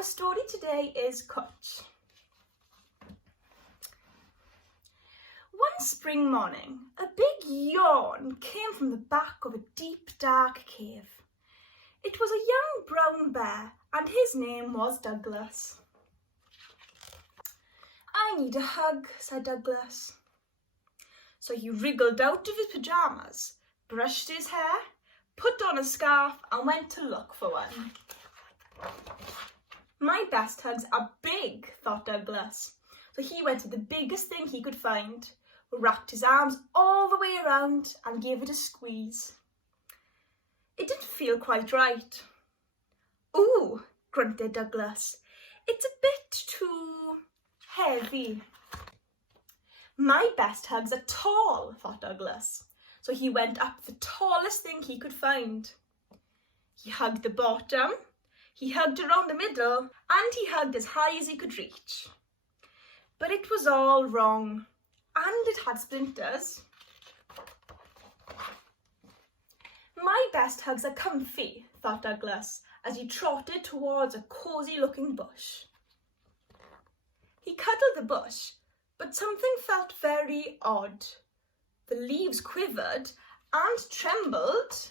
Our story today is Kutch. One spring morning, a big yawn came from the back of a deep, dark cave. It was a young brown bear, and his name was Douglas. "I need a hug," said Douglas. So he wriggled out of his pyjamas, brushed his hair, put on a scarf, and went to look for one. "My best hugs are big," thought Douglas. So he went to the biggest thing he could find, wrapped his arms all the way around, and gave it a squeeze. It didn't feel quite right. "Ooh," grunted Douglas. "It's a bit too heavy." "My best hugs are tall," thought Douglas. So he went up the tallest thing he could find. He hugged the bottom, he hugged around the middle, and he hugged as high as he could reach. But it was all wrong, and it had splinters. "My best hugs are comfy," thought Douglas, as he trotted towards a cosy-looking bush. He cuddled the bush, but something felt very odd. The leaves quivered and trembled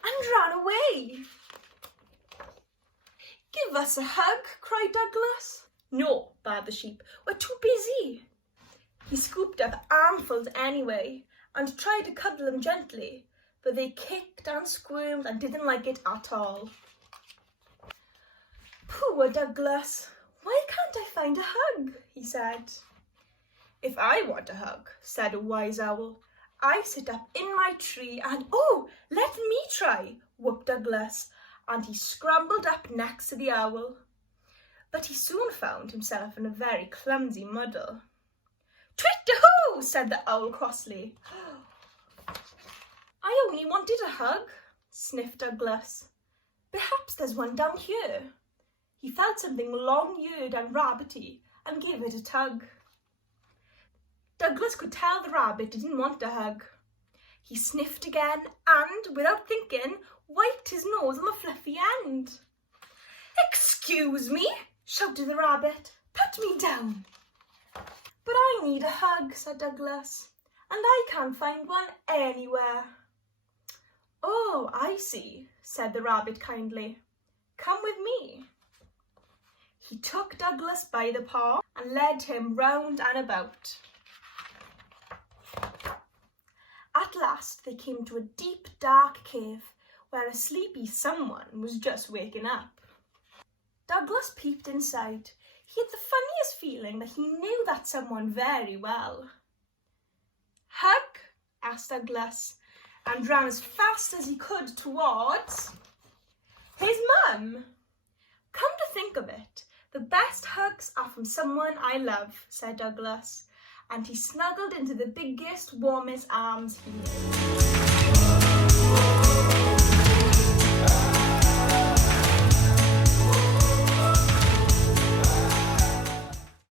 and ran away. "Give us a hug," cried Douglas. "No," bawled the sheep, "we're too busy." He scooped up armfuls anyway and tried to cuddle them gently, but they kicked and squirmed and didn't like it at all. "Poor Douglas, why can't I find a hug?" he said. "If I want a hug," said a wise owl, "I sit up in my tree and—" "Oh, let me try," whooped Douglas, and he scrambled up next to the owl. But he soon found himself in a very clumsy muddle. "Twit-a-hoo," said the owl crossly. "I only wanted a hug," sniffed Douglas. "Perhaps there's one down here." He felt something long-eared and rabbity and gave it a tug. Douglas could tell the rabbit didn't want a hug. He sniffed again and, without thinking, wiped his nose on the fluffy end. "Excuse me," shouted the rabbit. "Put me down." "But I need a hug," said Douglas, "and I can't find one anywhere." "Oh, I see," said the rabbit kindly. "Come with me." He took Douglas by the paw and led him round and about. At last they came to a deep, dark cave where a sleepy someone was just waking up. Douglas peeped inside. He had the funniest feeling that he knew that someone very well. "Hug?" asked Douglas, and ran as fast as he could towards his mum. "Come to think of it, the best hugs are from someone I love," said Douglas, and he snuggled into the biggest, warmest arms he knew.